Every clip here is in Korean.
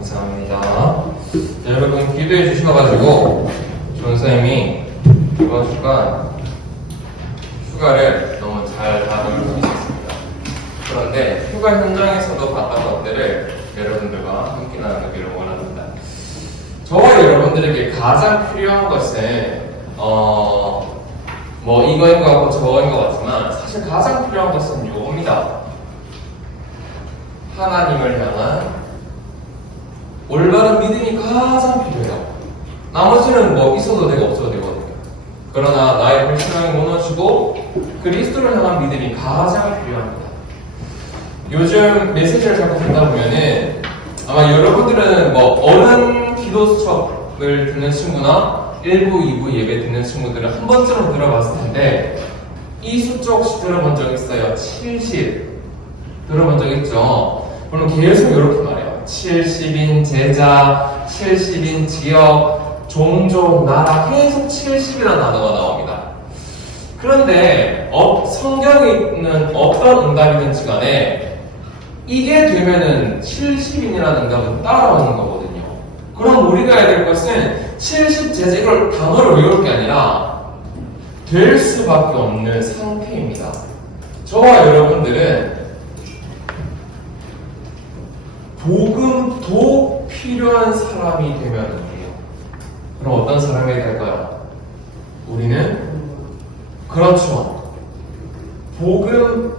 감사합니다. 자, 여러분 기도해 주셔가지고 전선생님이 이번 주간 휴가를 너무 잘 다룰 수 있었습니다. 그런데 휴가 현장에서도 봤던 것들을 여러분들과 함께 나누기를 원합니다. 저와 여러분들에게 가장 필요한 것은 뭐 이거인 것 같고 저거인 것 같지만 사실 가장 필요한 것은 요겁니다. 하나님을 향한 올바른 믿음이 가장 필요해요. 나머지는 뭐 있어도 되고 없어도 되거든요. 그러나 나의 불신앙이 무너지고 그리스도를 향한 믿음이 가장 필요합니다. 요즘 메시지를 자꾸 듣다 보면은 아마 여러분들은 뭐 어른 기도 수첩을 듣는 친구나 1부, 2부 예배 듣는 친구들은 한 번쯤은 들어봤을 텐데 이 숫자 혹시 들어본 적 있어요? 70 들어본 적 있죠? 물론 계속 이렇게 말해요. 70인 제자, 70인 지역, 종족, 나라 계속 70이라는 단어가 나옵니다. 그런데 성경에 있는 어떤 응답이든지 간에 이게 되면은 70인이라는 응답은 따라오는 거거든요. 그럼 우리가 해야 될 것은 70 제자 이걸 단어를 외울 게 아니라 될 수밖에 없는 상태입니다. 저와 여러분들은 복음도 필요한 사람이 되면 돼요. 그럼 어떤 사람이 될까요? 우리는 그렇죠. 복음만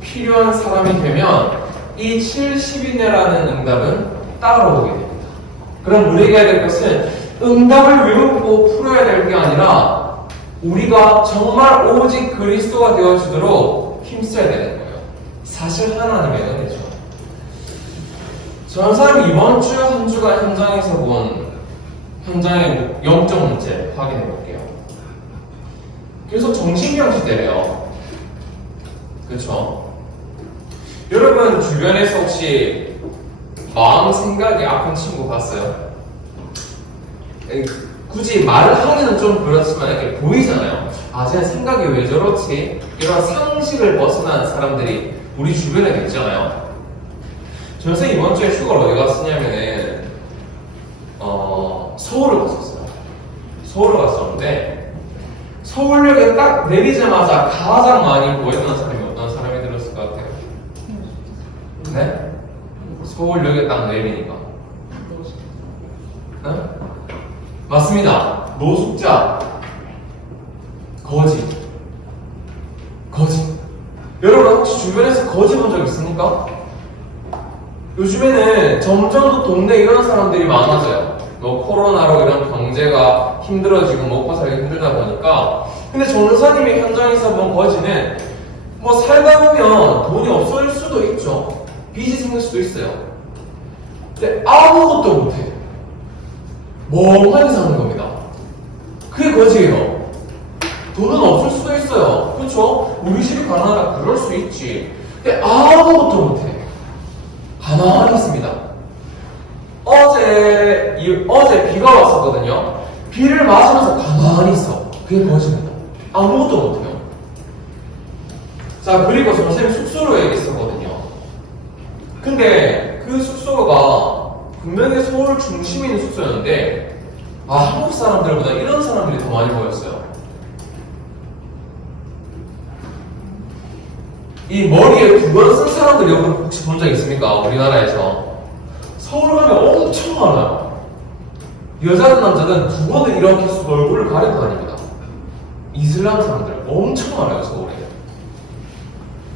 필요한 사람이 되면 이 70인이라는 응답은 따라오게 됩니다. 그럼 우리가 해야 될 것은 응답을 외우고 풀어야 될 게 아니라 우리가 정말 오직 그리스도가 되어주도록 힘써야 되는 거예요. 사실 하나님의 은혜죠. 전사님 이번 주 한 주간 현장에서 본 현장의 영적 문제 확인해 볼게요. 계속 정신병 시대래요. 그렇죠? 여러분 주변에서 혹시 마음 생각이 아픈 친구 봤어요? 굳이 말하기는 좀 그렇지만 이렇게 보이잖아요. 아, 쟤 생각이 왜 저렇지? 이런 상식을 벗어난 사람들이 우리 주변에 있잖아요. 선생님 이번 주에 휴가를 어디 갔었냐면은 서울을 갔었어요. 서울을 갔었는데 서울역에 딱 내리자마자 가장 많이 보였던 사람이 어떤 사람이 들었을 것 같아요? 네? 서울역에 딱 내리니까 네? 맞습니다. 노숙자 거지 여러분 혹시 주변에서 거지 본 적 있습니까? 요즘에는 점점 더 동네에 이런 사람들이 많아져요. 뭐 코로나로 이런 경제가 힘들어지고 먹고 살기 힘들다 보니까. 근데 전도사님이 현장에서 본 거지는 뭐 살다 보면 돈이 없어질 수도 있죠. 빚이 생길 수도 있어요. 근데 아무것도 못해. 멍하니 사는 겁니다. 그게 거지예요. 돈은 없을 수도 있어요. 그렇죠? 우리 집이 가난하다 그럴 수 있지. 근데 아무것도 못해. 가만히 있습니다. 어제 비가 왔었거든요. 비를 맞으면서 가만히 있어. 그게 거짓입니다. 아무것도 못해요. 자, 그리고 선생님 숙소로 얘기했었거든요. 근데 그 숙소가 분명히 서울 중심에 있는 숙소였는데 한국 사람들보다 이런 사람들이 더 많이 보였어요. 이 머리에 두 번 쓴 사람들 여러분 혹시 본 적 있습니까? 우리나라에서 서울 가면 엄청 많아요. 여자든 남자든 두 번을 이렇게 쓰고 얼굴을 가리고 다닙니다. 이슬람 사람들 엄청 많아요 서울에.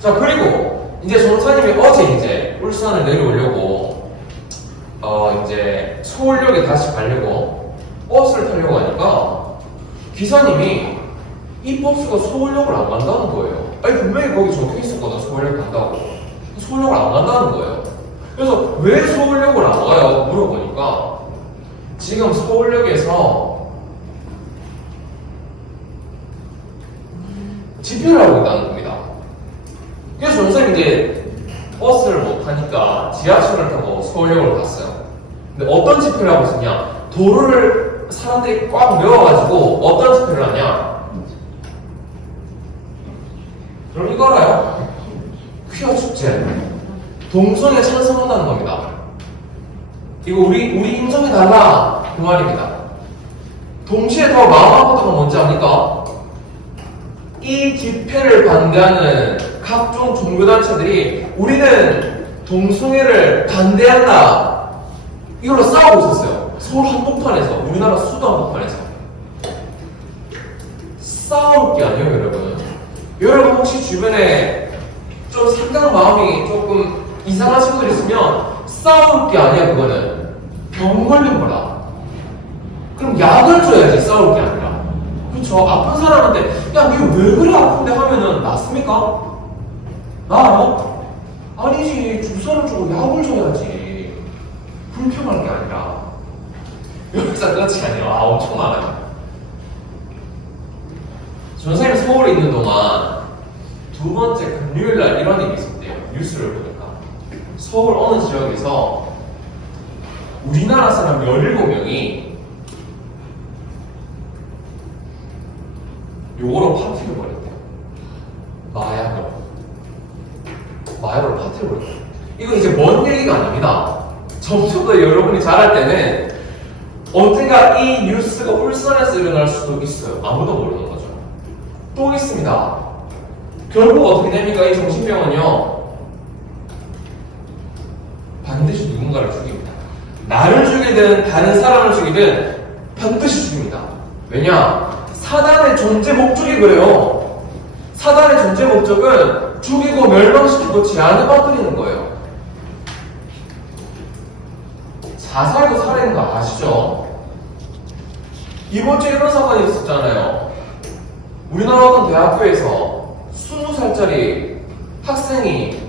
자, 그리고 이제 전사님이 어제 이제 울산을 내려오려고 이제 서울역에 다시 가려고 버스를 타려고 하니까 기사님이 이 버스가 서울역을 안 간다는 거예요. 아니 분명히 거기 적혀 있었거든. 서울역 간다고. 서울역을 안 간다는 거예요. 그래서 왜 서울역을 안 가요? 물어보니까 지금 서울역에서 집회를 하고 있다는 겁니다. 그래서 전선생님 이제 버스를 못 타니까 지하철을 타고 서울역을 갔어요. 근데 어떤 집회를 하고 있었냐? 도로를 사람들이 꽉 메워가지고 어떤 집회를 하냐? 그럼 이거 알아요? 퀴어 축제. 동성애 찬성한다는 겁니다. 이거 우리 인정해달라 그 말입니다. 동시에 더 마음 아팠던 건 뭔지 압니까? 이 집회를 반대하는 각종 종교단체들이 우리는 동성애를 반대한다 이걸로 싸우고 있었어요. 서울 한복판에서, 우리나라 수도 한복판에서. 싸울 게 아니에요, 여러분. 여러분 혹시 주변에 좀 상당 마음이 조금 이상한 친구들 있으면 싸울 게 아니야. 그거는 병 걸린 거라. 그럼 약을 줘야지, 싸울 게 아니라. 그쵸? 아픈 사람한테 야 니 왜 그래 아픈데 하면은 낫습니까? 나요? 아니지, 주사를 주고 약을 줘야지. 불평할 게 아니라. 여기서 끝이 아니에요. 엄청 많아요. 전사님 서울에 있는 동안 두 번째 금요일날 이런 일이 있었대요. 뉴스를 보니까 서울 어느 지역에서 우리나라 사람 17명이 요거로 파티를 벌였대요. 마약으로 파티를 벌였대요. 이건 이제 먼 얘기가 아닙니다. 점수도 여러분이 잘할 때는 언젠가 이 뉴스가 울산에서 일어날 수도 있어요. 아무도 모르는 거죠. 또 있습니다. 결국 어떻게 됩니까? 이 정신병은요, 반드시 누군가를 죽입니다. 나를 죽이든 다른 사람을 죽이든 반드시 죽입니다. 왜냐? 사단의 존재 목적이 그래요. 사단의 존재 목적은 죽이고 멸망시키고 재앙을 빠뜨리는 거예요. 자살도 살해인 거 아시죠? 이번 주에 이런 사건이 있었잖아요. 우리나라 어떤 대학교에서 20살짜리 학생이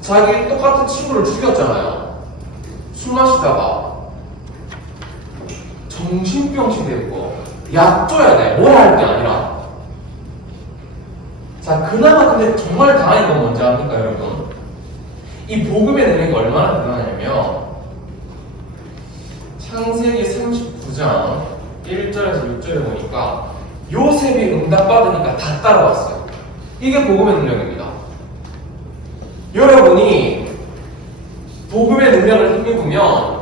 자기 똑같은 친구를 죽였잖아요. 술 마시다가 정신병실 됐고 약 줘야 돼. 뭐라 할 게 아니라. 자, 그나마 근데 정말 다행인 건 뭔지 압니까, 여러분? 이 복음의 능력이 얼마나 대단하냐면 창세기 39장 1절에서 6절에 보니까 요셉이 응답받으니까 다 따라왔어요. 이게 복음의 능력입니다. 여러분이 복음의 능력을 힘입으면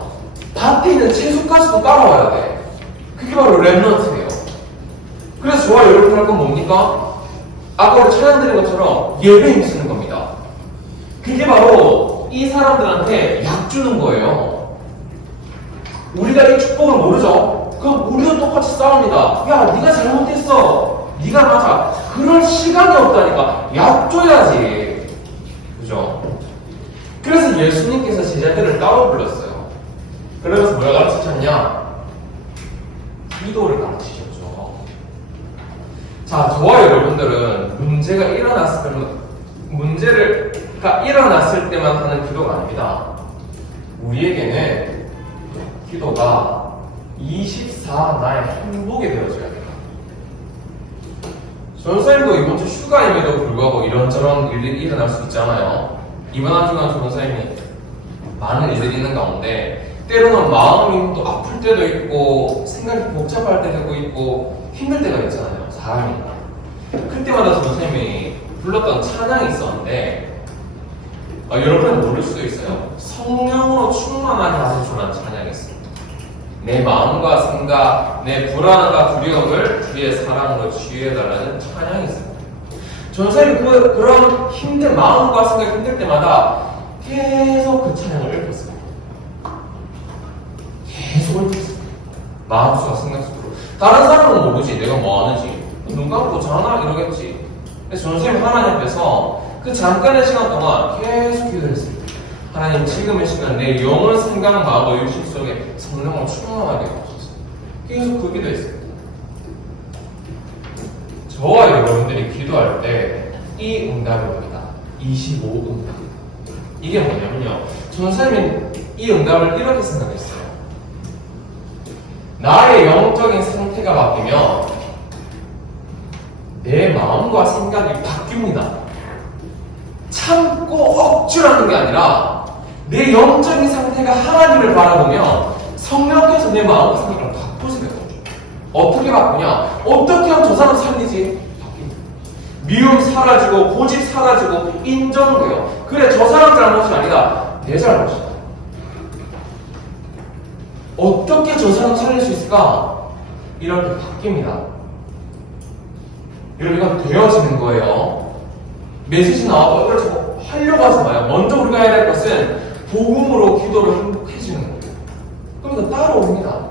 밭에 있는 채소까지도 따라와야 돼. 그게 바로 랩런트예요. 그래서 저와 여러분 할 건 뭡니까? 아까 우리 찬양 드린 것처럼 예배에 힘쓰는 겁니다. 그게 바로 이 사람들한테 약 주는 거예요. 우리가 이 축복을 모르죠? 그럼 우리도 똑같이 싸웁니다. 야, 네가 잘못했어. 네가 맞아. 그럴 시간이 없다니까. 약 줘야지. 그죠? 그래서 예수님께서 제자들을 따로 불렀어요. 그러면서 뭘 가르치셨냐? 기도를 가르치셨죠. 자, 저와 여러분들은 문제가 일어났을 때만 하는 기도가 아닙니다. 우리에게는 기도가 24 나의 행복이 되어줘야 돼요. 전사님도 이번 주 휴가임에도 불구하고 이런저런 일들이 일어날 수 있잖아요. 이번 한 주간 전사님이 많은 일들이 있는 가운데 때로는 마음이 또 아플 때도 있고 생각이 복잡할 때도 있고 힘들 때가 있잖아요. 사람이니까. 그때마다 전사님이 불렀던 찬양이 있었는데 여러분은 모를 수도 있어요. 성령으로 충만하게 하셔주라는 찬양이 있습니다. 내 마음과 생각, 내 불안과 두려움을 주의 사랑으로 치유해달라는 찬양이 있습니다. 전사님이 그런 힘든 마음과 생각이 힘들 때마다 계속 그 찬양을 읽었어요. 계속 읽었어요. 마음속과 생각속으로. 다른 사람은 모르지. 내가 뭐 하는지. 눈 감고 자나? 이러겠지. 근데 전사님 하나님 앞에서 그 잠깐의 시간 동안 계속 기도했습니다. 하나님, 지금의 시간 내 영혼, 생각, 마음, 육신 속에 성령을 충만하게 하소서. 계속 그 기도했습니다. 저와 여러분들이 기도할 때 이 응답이 옵니다. 25응답. 이게 뭐냐면요, 전사님은 이 응답을 이렇게 생각했어요. 나의 영적인 상태가 바뀌면 내 마음과 생각이 바뀝니다. 참고 억지로 하는 게 아니라 내 영적인 상태가 하나님을 바라보면 성령께서 내 마음과 생각을 바꾸시는 거죠. 어떻게 바꾸냐? 어떻게 하면 저 사람 살리지? 미움 사라지고 고집 사라지고 인정돼요. 그래, 저 사람 잘못이 아니라 내 잘못이다. 어떻게 저 사람 살릴 수 있을까? 이렇게 바뀝니다. 이렇게 되어지는 거예요. 메시지 나와도 이걸 자꾸 하려고 하지 마요. 먼저 우리가 해야 될 것은 복음으로 기도를 행복해지는 거예요. 그럼 더 따라옵니다.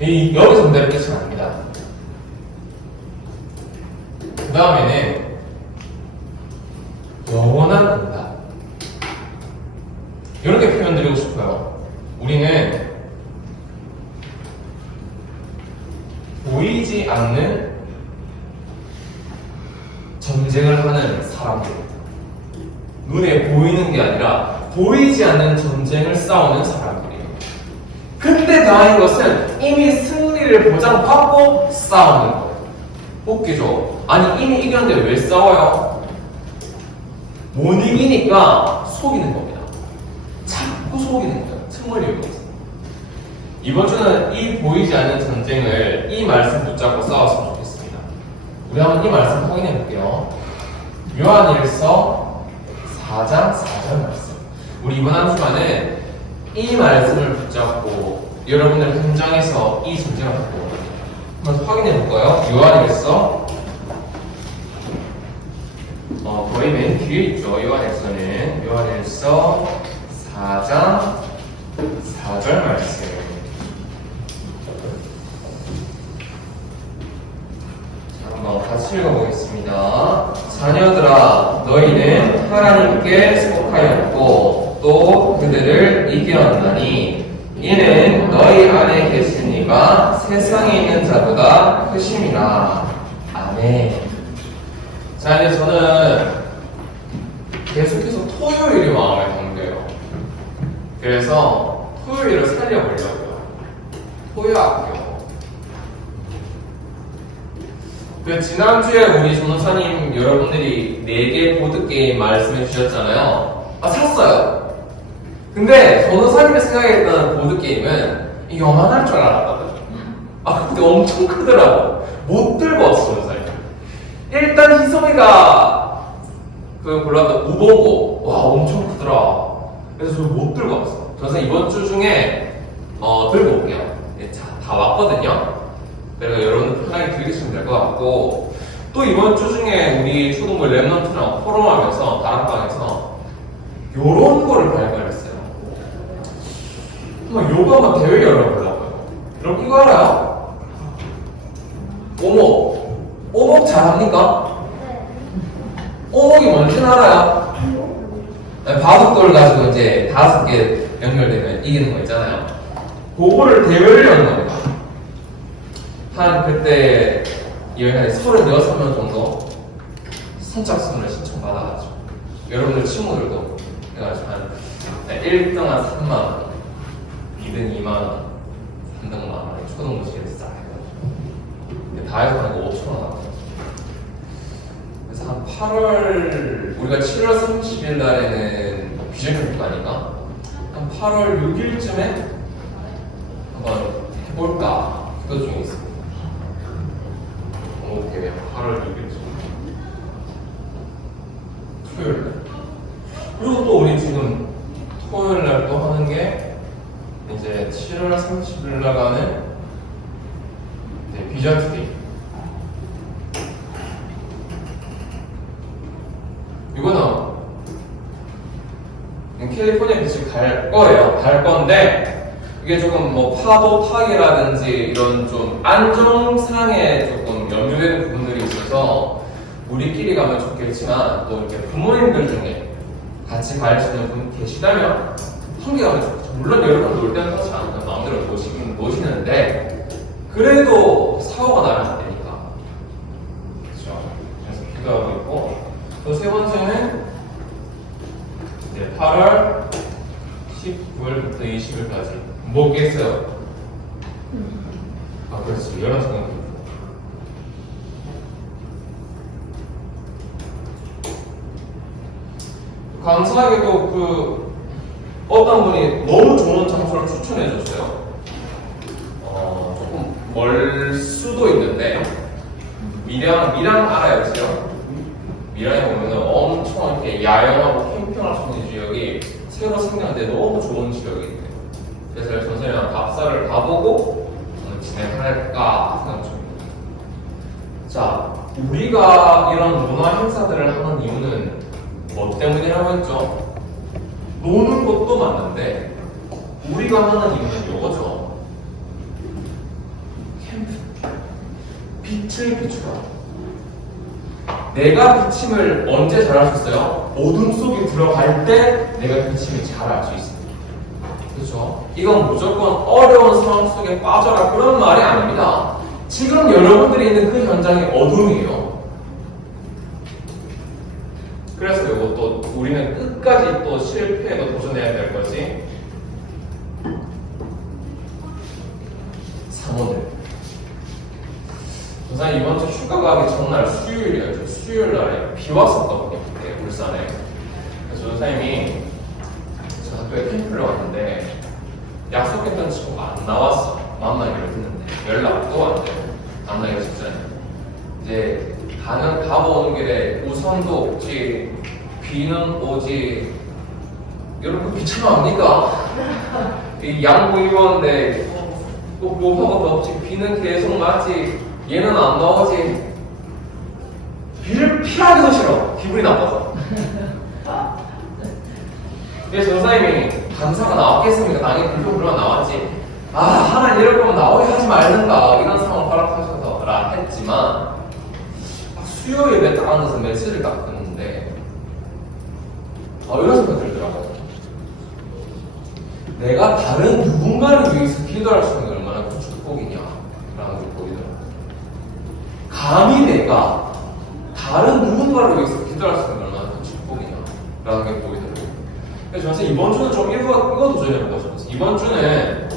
여기서 문제를 끝이 아닙니다. 그 다음에는 영원한 응답. 이렇게 표현드리고 싶어요. 우리는 보이지 않는 전쟁을 하는 사람들. 눈에 보이는 게 아니라 보이지 않는 전쟁을 싸우는 사람들이에요. 근데 다행인 것은 이미 승리를 보장받고 싸우는 거예요. 웃기죠? 아니 이미 이겼는데 왜 싸워요? 못 이기니까 속이는 겁니다. 자꾸 속이는 거예요. 틈을 이유가 없어요. 이번 주는 이 보이지 않는 전쟁을 이 말씀 붙잡고 싸웠으면 좋겠습니다. 우리 한번 이 말씀 확인해 볼게요. 요한일서 4장 4절 말씀. 우리 이번 한 주간은 이 말씀을 붙잡고 여러분들 현장에서 이 전쟁을 하고 한번 확인해 볼까요? 요한일서 거의 맨 뒤에 있죠. 요한일서는 요한일서 4장 4절 말씀. 한번 같이 읽어보겠습니다. 자녀들아, 너희는 하나님께 속하였고 또 그들을 이겨왔나니 이는 너희 안에 계신 이가 세상에 있는 자보다 크심이라. 아멘. 자, 이제 저는 계속해서 토요일이 마음에 담겨요. 그래서 토요일을 살려보려고요. 토요학교. 지난주에 우리 전도사님 여러분들이 4개 보드게임 말씀해 주셨잖아요. 샀어요. 근데 전도사님이 생각했던 보드게임은 요만할 줄 알았거든. 근데 엄청 크더라고. 못 들고 왔어, 전도사님. 일단 희성이가 골랐던 우보고, 와, 엄청 크더라. 그래서 저 못 들고 왔어. 전도사님 이번 주 중에 들고 올게요. 다 왔거든요. 그래서 여러분들 편하게 들으시면 될 것 같고, 또 이번 주 중에 우리 초등부 랩넌트랑 포럼하면서 다락방에서 요런 거를 발표했어요. 한번 요거 한번 대회 열어보려고요. 여러분 이거 알아요? 오목. 오목 잘합니까? 오목이 뭔지는 알아요? 바둑돌 가지고 이제 5개 연결되면 이기는 거 있잖아요. 그거를 대회를 여는 겁니다. 한 그때 여행에 36명 정도 선착순을 신청받아가지고 여러분들 친구들도 해가지고 한 1등 한 3만원, 2등 2만원, 3등 만원 초등부식에서 싹 해가지고 다 해서 한 5천원 나왔어요. 그래서 한 8월 우리가 7월 30일 날에는 비전교육 가니까 한 8월 6일쯤에 한번 해볼까 그것 중에 있습니다. 오케이, 8월 6일 토요일날. 그리고 또 우리 지금 토요일날 또 하는 게 이제 7월 30일 나가는 비전 투데이. 이거는 캘리포니아 비치 갈 거예요. 갈 건데 이게 조금 뭐 파도 타기라든지 이런 좀 안정상에 조금 염려되는 부분들이 있어서 우리끼리 가면 좋겠지만 또 이렇게 부모님들 중에 같이 갈 수 있는 분 계시다면 함께 가면 좋겠죠. 물론 여러분 놀 때는 하지 않으면 마음대로 노시는데 그래도 사고가 나면 안 되니까. 그렇죠. 그래서 기도하고 있고 또 세 번째는 이제 8월 19일부터 20일까지 뭐겠어요? 그렇지. 여러 생각이 있고. 감사하게도 어떤 분이 너무 좋은 장소를 추천해 줬어요. 조금 멀 수도 있는데 미랑 알아요, 그죠? 미랑에 보면 엄청 이렇게 야영하고 캠핑 생명할 수 있는 지역이 새로 생겨는데 너무 좋은 지역이에요. 그래서 전선이랑 답사를 가보고 진행할까 생각 중입니다. 자, 우리가 이런 문화 행사들을 하는 이유는 뭐 때문이라고 했죠? 노는 것도 맞는데 우리가 하는 이유는 이거죠. 캠프. 빛을 비추라. 내가 비침을 언제 잘할 수 있어요? 어둠 속에 들어갈 때 내가 비침을 잘할 수 있습니다. 그렇죠? 이건 무조건 어려운 상황 속에 빠져라 그런 말이 아닙니다. 지금 여러분들이 있는 그 현장이 어둠이에요. 그래서 이것도 우리는 끝까지 또 실패해도 도전해야 될 거지. 3월을 우선 이번 주 휴가 가기 전날 수요일이었죠. 수요일 날에 비 왔었거든요. 그때 울산에. 그래서 선생님이 저 학교에 캠프를 왔는데 약속했던 친구가 안 나왔어. 만나기로 했는데 연락도 안 돼요. 만나기로 직전에. 이제 가보는 길에 우산도 없지, 비는 오지. 여러분 귀찮아합니까? 이 양복 입었는데 또 묘파가 없지, 비는 계속 맞지, 얘는 안 나오지. 비를 피하기도 싫어. 기분이 나빠서. 그래서 선생님이 강사가 나왔겠습니까? 당연히 불평불만 나왔지. 아, 하나 이럴 거면 나오게 하지 말든가. 이런 상황 허락하셔서라 했지만 수요일에 딱 앉아서 메시지를 딱 듣는데 이런 생각이 들더라고요. 내가 다른 누군가를 위해서 기도할 수 있는 게 얼마나 큰 축복이냐 라는 걸 보이더라고요. 감히 내가 다른 누군가를 위해서 기도할 수 있는 게 얼마나 큰 축복이냐 라는 게 보이더라고요. 그래서 저는 이번 주는 좀 이거 도전해보고 싶었어요. 이번 주는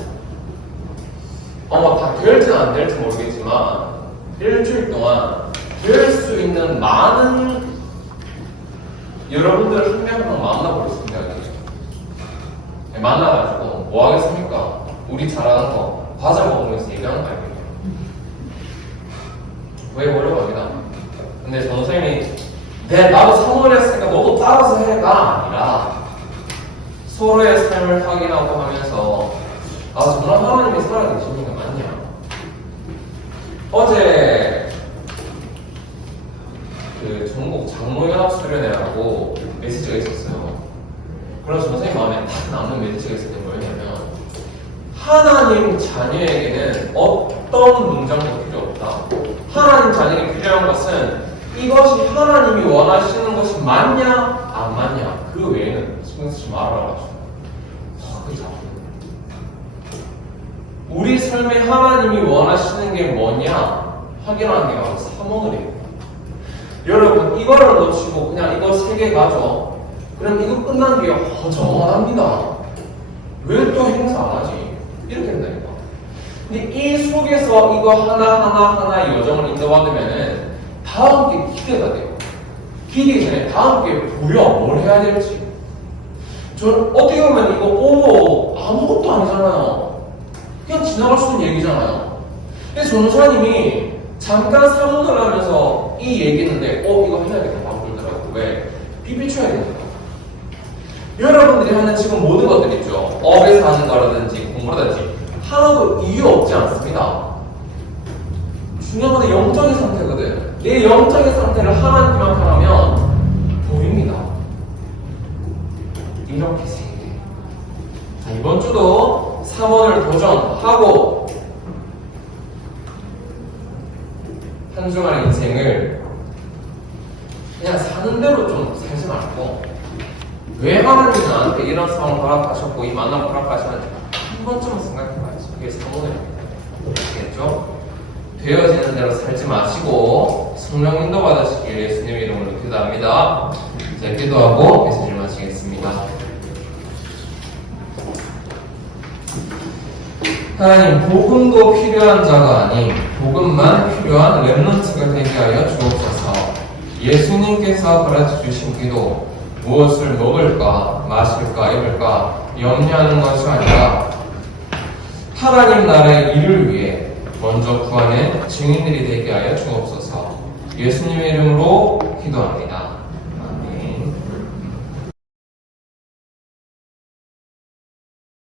다 될지 안 될지 모르겠지만 일주일 동안 될 수 있는 많은 여러분들 한 명만 만나볼 생각이에요. 만나가지고 뭐 하겠습니까? 우리 잘하는 거 과자 먹으면서 얘기하는 거 아닙니까? 왜 어려워합니다. 근데 선생님이 나도 사모를 했으니까 너도 따라서 해가 아니라 서로의 삶을 확인하고 하면서 정말 하나님이 살아계시는 게 맞냐? 어제 그 전국 장로연합 수련회라고 메시지가 있었어요. 그래서 선생님 마음에 딱 남는 메시지가 있었던 거였냐면 하나님 자녀에게는 어떤 문장도 필요 없다. 하나님 자녀에게 필요한 것은 이것이 하나님이 원하시는 것이 맞냐 안 맞냐 그 외에는 신경 쓰지 말아라. 그죠? 우리 삶에 하나님이 원하시는 게 뭐냐 확인하는 게 바로 사모늘이에요. 여러분 이거를 놓치고 그냥 이거 3개 가져. 그럼 이거 끝난 뒤에 허전합니다. 왜 또 행사 안 하지? 이렇게 된다니까. 근데 이 속에서 이거 하나 여정을 인도받으면은 다음 게 기대가 돼요. 기대기 전에 다음 게 보여. 뭘 해야 될지. 저는 어떻게 보면 이거 아무것도 아니잖아요. 그냥 지나갈 수 있는 얘기잖아요. 근데 전사님이 잠깐 사문을 하면서 이 얘기했는데 이거 해야겠다 막 그러더라고. 왜? 비비쳐야 된다. 여러분들이 하는 지금 모든 것들 있죠. 업에서 하는 거라든지 공부라든지 하나도 이유 없지 않습니다. 중요한 건 영적인 상태거든. 내 영적인 상태를 하나님만 하면 보입니다. 이렇게 세 개. 자, 이번 주도 3원을 도전하고 한 주간의 인생을 그냥 사는 대로 좀 살지 말고 왜 하나님이 나한테 이런 상황을 허락하셨고 이 만남을 허락하셨는지 한 번쯤은 생각해봐야지. 그게 3원입니다. 아시겠죠? 되어지는 대로 살지 마시고 성령 인도 받으시길 예수님의 이름으로 기도합니다. 자, 기도하고 메시지를 마치겠습니다. 하나님, 복음도 필요한 자가 아닌 복음만 필요한 렘넌트가 되게 하여 주옵소서. 예수님께서 가르쳐 주신 기도, 무엇을 먹을까, 마실까, 입을까 염려하는 것이 아니라 하나님 나라의 일을 위해 먼저 구하는 증인들이 되게 하여 주옵소서. 예수님의 이름으로 기도합니다.